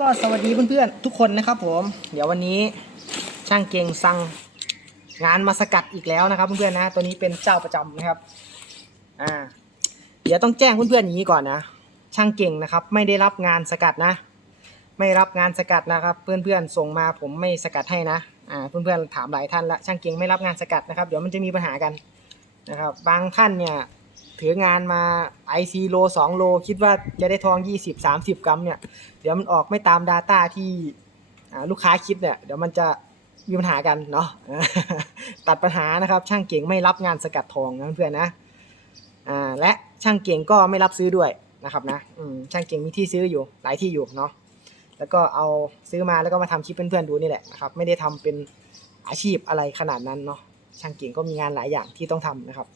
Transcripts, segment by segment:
ก็สวัสดีเพื่อนๆทุกคนนะครับผม เดี๋ยววันนี้ช่างเก่งสั่งงานมาสกัดอีกแล้วนะครับเพื่อนๆนะตัวนี้เป็นเจ้าประจำนะครับอ่าเดี๋ยวต้องแจ้งเพื่อนๆอย่างนี้ก่อนนะ ช่างเก่งนะครับ ไม่ได้รับงานสกัดนะ ไม่รับงานสกัดนะครับ เพื่อนๆส่งมาผมไม่สกัดให้นะอ่าเพื่อนๆถามหลายท่านละช่างเก่งไม่รับงานสกัดนะครับ เดี๋ยวมันจะมีปัญหากันนะครับ บางท่านเนี่ย ถืองานมาไอซีโลสองโล คิดว่าจะได้ทอง 20 30 กรัมเนี่ย เดี๋ยวมันออกไม่ตาม Data ที่ลูกค้าคิดเนี่ย เดี๋ยวมันจะมีปัญหากันเนาะตัดปัญหานะครับ ช่างเก่งไม่รับงานสกัดทองนะเพื่อนๆนะอ่าและช่างเก่งก็ไม่รับซื้อด้วยนะครับนะช่างเก่งมีที่ซื้ออยู่หลายที่อยู่เนาะแล้วก็เอาซื้อมาแล้วก็มาทำคลิปเพื่อนๆดูนี่แหละนะครับ ไม่ได้ทำเป็นอาชีพอะไรขนาดนั้นเนาะช่างเก่งก็มีงานหลายอย่างที่ต้องทำนะครับ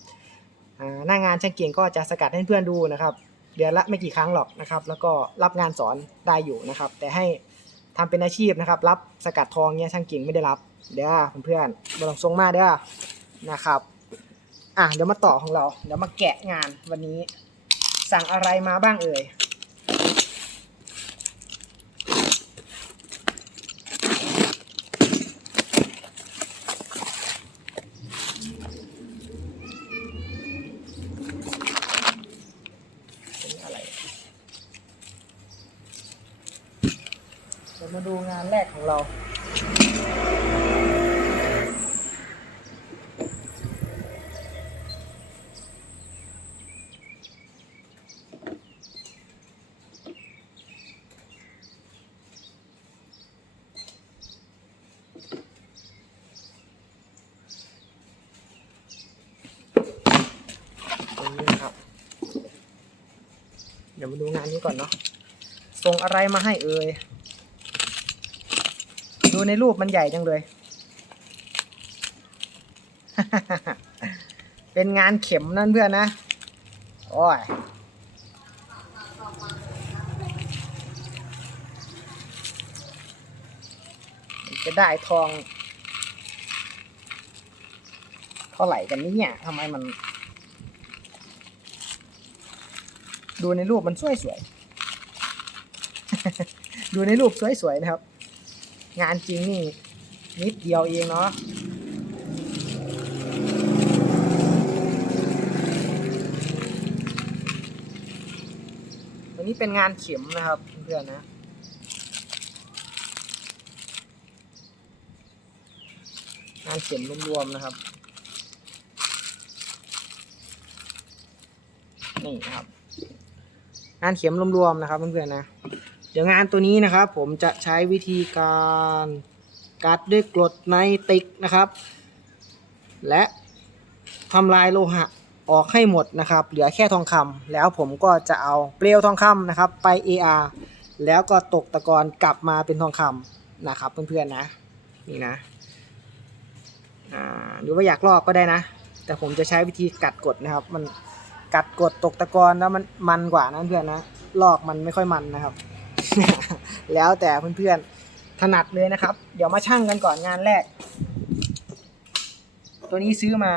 หน้างานช่างเก่งก็จะสกัดให้เพื่อนดูนะครับเดือนละไม่กี่ครั้งหรอกนะครับ แล้วก็รับงานสอนได้อยู่นะครับ แต่ให้ทำเป็นอาชีพนะครับ รับสกัดทองเนี่ยช่างเก่งไม่ได้รับ เด้อเพื่อนๆมาลองทรงมาเด้อนะครับอะเดี๋ยวมาต่อของเรา เดี๋ยวมาแกะงานวันนี้ สั่งอะไรมาบ้างเอ่ย เป็นอะไรเดี๋ยวมาดูงานแรกของเรา ตรงนี้นะครับ เดี๋ยวมาดูงานนี้ก่อนเนาะส่งอะไรมาให้เอ่ย ในรูปมันใหญ่จังเลย เป็นงานเข็มนั่นเพื่อนนะ โอ้ย จะได้ทอง เท่าไหร่กันเนี่ยทำไมมัน ดูในรูปมันสวยสวยๆดูในรูปสวยสวยๆนะครับ งานจริงนี่ นิดเดียวเองเนาะอันนี้เป็นงานเข็มนะครับเพื่อนๆนะงานเข็มรวมๆนะครับนี่นะครับงานเข็มรวมๆนะครับเพื่อนๆนะ เดี๋ยวงานตัวนี้นะครับ ผมจะใช้วิธีการกัดด้วยกรดไนติกนะครับ และทำลายโลหะออกให้หมดนะครับ เหลือแค่ทองคำแล้วผมก็จะเอาเปลวทองคำนะครับ ไป AR แล้วก็ตกตะกอนกลับมาเป็นทองคำนะครับ เพื่อนๆนะนี่นะหรือว่าอยากลอกก็ได้นะ แต่ผมจะใช้วิธีกัดกดนะครับ มันกัดกดตกตะกอนแล้วมันมันกว่านะเพื่อนนะลอกมันไม่ค่อยมันนะครับ แล้วแต่เพื่อนๆถนัดเลยนะครับ เดี๋ยวมาชั่งกันก่อนงานแรก ตัวนี้ซื้อมา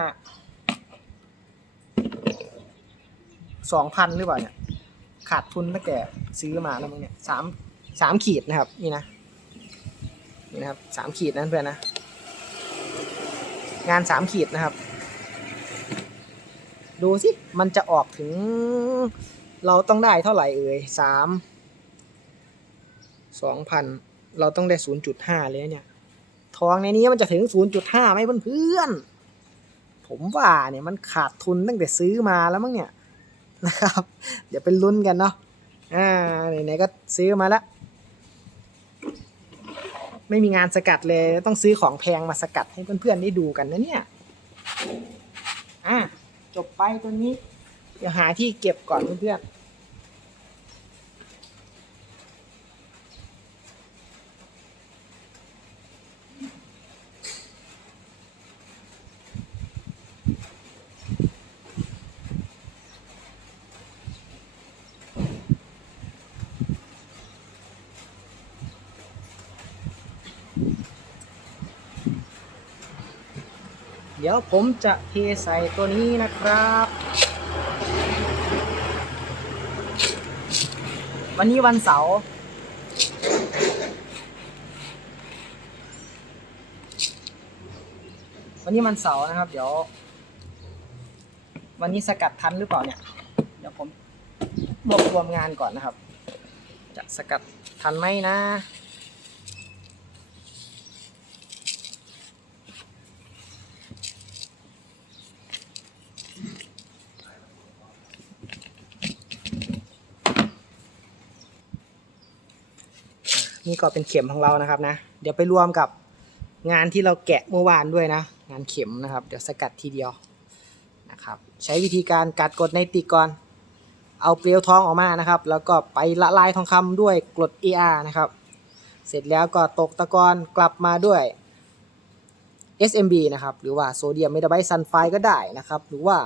สองพันหรือเปล่าเนี่ย ขาดทุนตั้งแต่ซื้อมาแล้วมึงเนี่ยสามสามขีดนะครับ นี่นะนี่นะครับสามขีดนะเพื่อนนะ งานสามขีดนะครับ ดูสิ มันจะออกถึง เราต้องได้เท่าไหร่เอ่ยสาม สองพันเราต้องได้ศูนย์จุดห้าเลยเนี่ย ทองในนี้มันจะถึงศูนย์จุดห้าไหมเพื่อนๆผมว่าเนี่ยมันขาดทุนตั้งแต่ซื้อมาแล้วมั้งเนี่ยนะครับ เดี๋ยวเป็นลุ้นกันเนาะอ่าไหนๆก็ซื้อมาแล้วไม่มีงานสกัดเลย ต้องซื้อของแพงมาสกัดให้เพื่อนๆได้ดูกันนะเนี่ย อะ จบไปตัวนี้ เดี๋ยวหาที่เก็บก่อนเพื่อนๆ เดี๋ยวผมจะเทใส่ตัวนี้นะครับ วันนี้วันเสาร์วันนี้วันเสาร์นะครับ เดี๋ยว วันนี้สกัดทันหรือเปล่าเนี่ย เดี๋ยวผมรวบรวมงานก่อนนะครับ จะสกัดทันไหมนะ นี่ก็เป็นเข็มของเรานะครับนะ เดี๋ยวไปรวมกับงานที่เราแกะเมื่อวานด้วยนะ งานเข็มนะครับ เดี๋ยวสกัดทีเดียวนะครับ ใช้วิธีการกัดกรดในติก่อน เอาเปลวทองออกมานะครับ แล้วก็ไปละลายทองคำด้วยกรด AR นะครับ เสร็จแล้วก็ตกตะกอนกลับมาด้วย SMB นะครับ หรือว่าโซเดียมเมทาไบซัลไฟด์ก็ได้นะครับ หรือว่า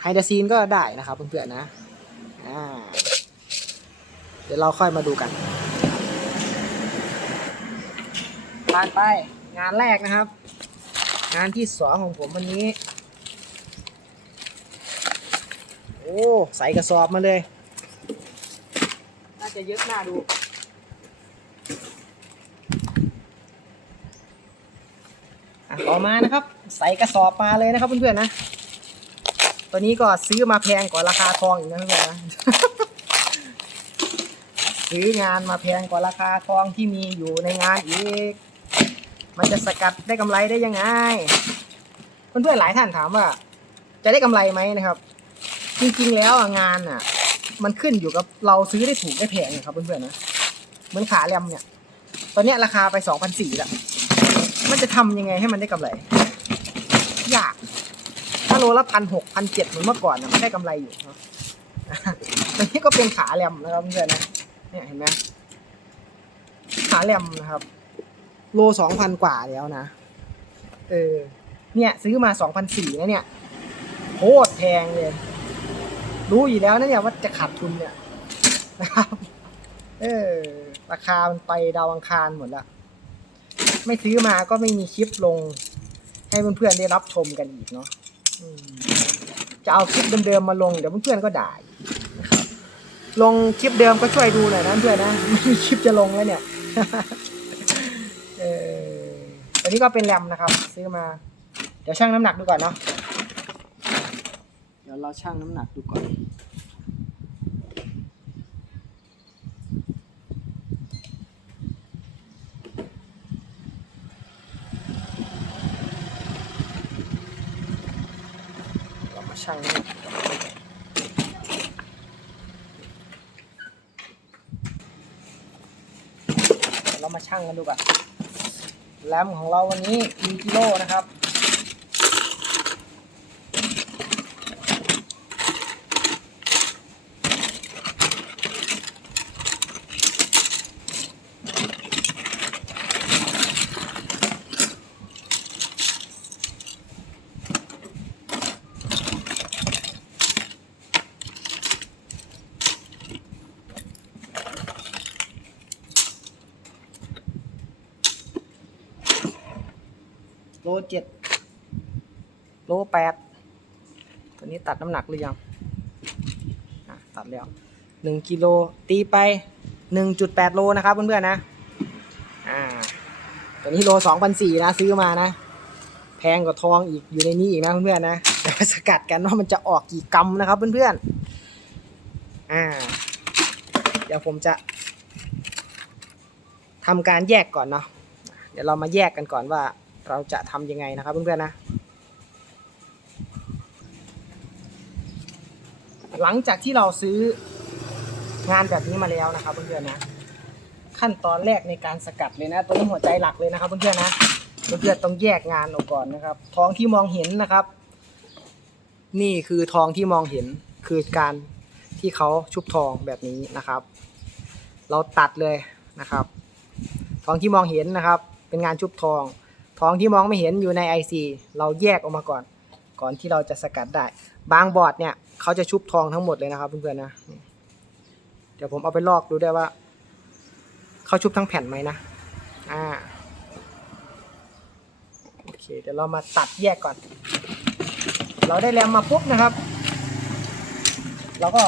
ไฮดรซีนก็ได้นะครับเพื่อนๆนะ เดี๋ยวเราค่อยมาดูกัน ผ่านไปงานแรกนะครับ งานที่สองของผมวันนี้ โอ้ใส่กระสอบมาเลย น่าจะเยอะหน้าดูอะต่อมานะครับ ใส่กระสอบมาเลยนะครับเพื่อนๆนะ ตัวนี้ก็ซื้อมาแพงกว่าราคาทองอีกนะเพื่อนนะซื้องานมาแพงกว่าราคาทองที่มีอยู่ในงานอีก มันจะสกัดได้กำไรได้ยังไง เพื่อนๆหลายท่านถามว่า จะได้กำไรไหมนะครับ จริงๆแล้วงานอะ มันขึ้นอยู่กับเราซื้อได้ถูกได้แพงนะครับเพื่อนๆนะเหมือนขาแรมเนี่ย ตอนนี้ราคาไปสองพันสี่ละมันจะทำยังไงให้มันได้กำไรยากถ้าโลละพันหกพันเจ็ดเหมือนเมื่อก่อนนะมันได้กำไรอยู่เนาะตอนนี้ก็เป็นขาแรมนะครับเพื่อนๆนะเนี่ยเห็นไหมขาแรมนะครับ โลสองพันกว่าแล้วนะ เออ เนี่ยซื้อมาสองพันสี่นะเนี่ยโคตรแพงเลย รู้อยู่แล้วนะเนี่ยว่าจะขาดทุนเนี่ยนะครับ เออ ราคามันไปดาวอังคารหมดละไม่ซื้อมาก็ไม่มีคลิปลง ให้เพื่อนๆได้รับชมกันอีกเนาะจะเอาคลิปเดิมๆมาลงเดี๋ยวเพื่อนๆก็ด่าลงคลิปเดิมก็ช่วยดูหน่อยนะเพื่อนนะไม่มีคลิปจะลงแล้วเนี่ย เอออันนี้ก็เป็นแรมนะครับ ซื้อมา เดี๋ยวชั่งน้ำหนักดูก่อนเนาะเดี๋ยวเราชั่งน้ำหนักดูก่อนเรามาชั่งน้ำหนักก่อนเดี๋ยวเรามาชั่งกันดูก่อน แรมของเราวันนี้มีกิโลนะครับ เจ็ดโลแปดตัวนี้ตัดน้ำหนักหรือยังตัดแล้วหนึ่งกิโลตีไปหนึ่งจุดแปดโลนะครับเพื่อนๆนะอ่าตัวนี้โลสองพันสี่นะซื้อมานะ แพงกว่าทองอีกอยู่ในนี้อีกนะเพื่อนๆนะเดี๋ยวสกัดกันว่ามันจะออกกี่กรัมนะครับเพื่อนๆอ่าเดี๋ยวผมจะทำการแยกก่อนเนาะเดี๋ยวเรามาแยกกันก่อนว่า เราจะทำยังไงนะครับเพื่อนๆนะ หลังจากที่เราซื้องานแบบนี้มาแล้วนะครับเพื่อนๆนะ ขั้นตอนแรกในการสกัดเลยนะ ตัวนี้หัวใจหลักเลยนะครับเพื่อนๆนะเพื่อนๆต้องแยกงานออกก่อนนะครับ ทองที่มองเห็นนะครับ นี่คือทองที่มองเห็นคือการที่เขาชุบทองแบบนี้นะครับ เราตัดเลยนะครับ ทองที่มองเห็นนะครับ เป็นงานชุบทอง ทองที่มองไม่เห็นอยู่ใน IC เราแยกออกมาก่อน ก่อนที่เราจะสกัดได้ บางบอร์ดเนี่ยเขาจะชุบทองทั้งหมดเลยนะครับเพื่อนๆนะ เดี๋ยวผมเอาไปลอกดูได้ว่าเขาชุบทั้งแผ่นไหมนะ อ่า โอเค เดี๋ยวเรามาตัดแยกก่อน เราได้แรมมาปุ๊บนะครับ เราก็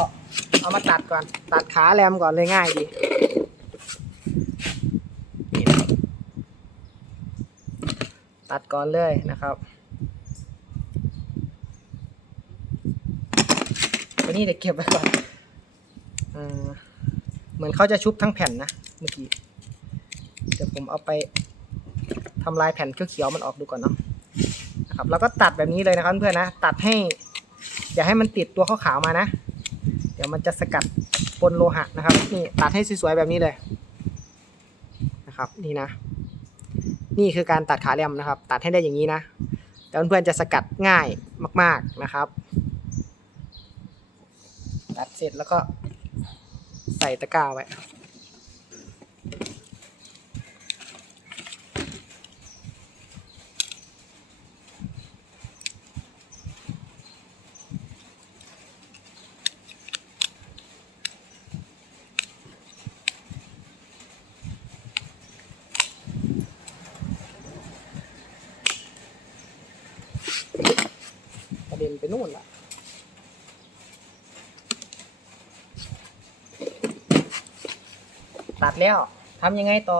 เอามาตัดก่อน ตัดขาแรมก่อนเลยง่ายดี ตัดก่อนเลยนะครับตัวนี้เดี๋ยวเก็บไว้ก่อนเหมือนเขาจะชุบทั้งแผ่นนะเมื่อกี้ เดี๋ยวผมเอาไปทำลายแผ่นเขียวๆมันออกดูก่อนเนาะนะครับแล้วก็ตัดแบบนี้เลยนะครับเพื่อนๆนะ ตัดให้ อย่าให้มันติดตัวขาวๆมานะ เดี๋ยวมันจะสกัดปนโลหะนะครับ นี่ตัดให้สวยๆแบบนี้เลยนะครับ นี่นะ นี่คือการตัดขาแรมนะครับ ตัดให้ได้อย่างนี้นะแล้วเพื่อนๆจะสกัดง่ายมาก ๆนะครับ ตัดเสร็จแล้วก็ใส่ตะกร้าไว้ กระเด็นไปนู่นละตัดแล้วทำยังไงต่อ